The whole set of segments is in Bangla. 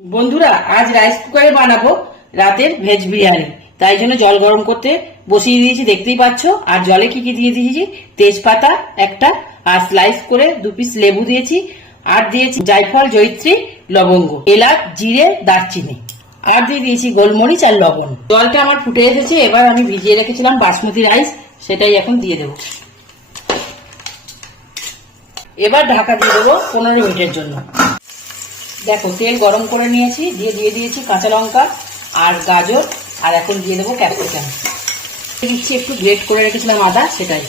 বন্ধুরা, আজ রাইস কুকারে বানাবো রাতের ভেজ বিরিয়ানি। তাই জন্য জল গরম করতে বসিয়ে দিয়েছি, দেখতেই পাচ্ছ। আর জলে কি কি দিয়ে দিয়েছি, তেজপাতা একটা, আর স্লাইস করে 2 পিস লেবু দিয়েছি, আর দিয়েছি জায়ফল, জয়িত্রী, লবঙ্গ, এলাচ, জিরে, দারচিনি, আর দিয়ে দিয়েছি গোলমরিচ আর লবণ। জলটা আমার ফুটে এসেছে। এবার আমি ভিজিয়ে রেখেছিলাম বাসমতি রাইস, সেটাই এখন দিয়ে দেবো। এবার ঢাকা দিয়ে দেবো 15 মিনিটের জন্য। দেখো, তেল গরম করে নিয়েছি, দিয়ে দিয়েছি কাঁচা লঙ্কা আর গাজর, আর এখন দিয়ে দেবো ক্যাপসিকাম। দিচ্ছি একটু গ্রেট করে রেখেছিলাম আদা, সেটাই।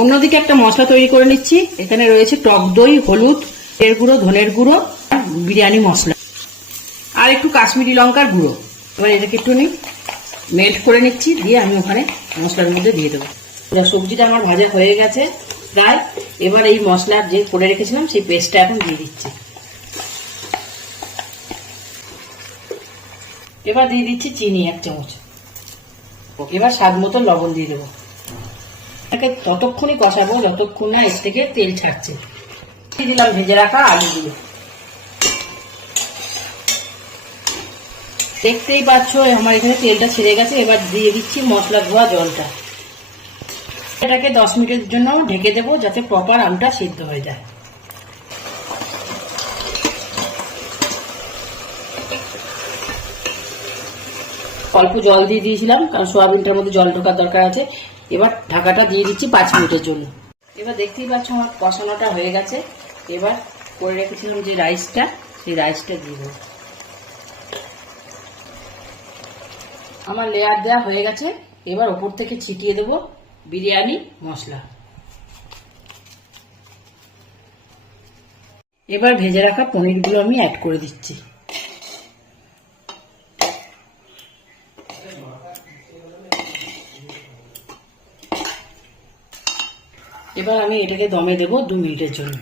অন্যদিকে একটা মশলা তৈরি করে নিচ্ছি। এখানে রয়েছে টক দই, হলুদ, এর গুঁড়ো, ধনের গুঁড়ো, বিরিয়ানি মশলা, আর একটু কাশ্মীরি লঙ্কার গুঁড়ো। এবার এটাকে একটু মেল্ট করে নিচ্ছি, দিয়ে আমি ওখানে মশলার মধ্যে দিয়ে দেবো। সবজিটা আমার ভাজা হয়ে গেছে প্রায়। এবার এই মশলা যে করে রেখেছিলাম সেই পেস্টটা এখন দিয়ে দিচ্ছি। এবার দিয়ে দিচ্ছি চিনি 1 চামচ। এবার স্বাদ মতো লবণ দিয়ে দেবো। এটাকে ততক্ষণই কষাবো যতক্ষণ না এর থেকে তেল ছাড়ছে। দিয়ে দিলাম ভেজে রাখা আলুগুলো। দেখতেই পাচ্ছ আমার এখানে তেলটা ছেড়ে গেছে। এবার দিয়ে দিচ্ছি মশলা ধোয়া জলটা। এটাকে 10 মিনিটের জন্য ঢেকে দেবো, যাতে প্রপার আলুটা সিদ্ধ হয়ে যায়। অল্প জল দিয়ে দিয়েছিলাম, কারণ সোয়াবিনটার মধ্যে জল ঢোকার দরকার আছে। এবার ঢাকাটা দিয়ে দিচ্ছি 5 মিনিটের জন্য। এবার দেখতেই পাচ্ছ আমার কষানোটা হয়ে গেছে। এবার করে রেখেছিলাম যে রাইসটা, সেই রাইসটা দিয়ে দেবো। আমার লেয়ার দেওয়া হয়ে গেছে। এবার ওপর থেকে ছিটিয়ে দেবো বিরিয়ানি মশলা। এবার ভেজে রাখা পনিরগুলো আমি অ্যাড করে দিচ্ছি। এবার আমি এটাকে দমে দেবো 2 মিনিটের জন্য।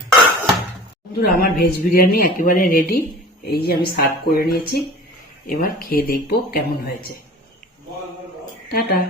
বন্ধুরা, আমার ভেজ বিরিয়ানি একেবারে রেডি। এই যে আমি সার্ভ করে নিয়েছি। এবার খেয়ে দেখবো কেমন হয়েছে। টাটা।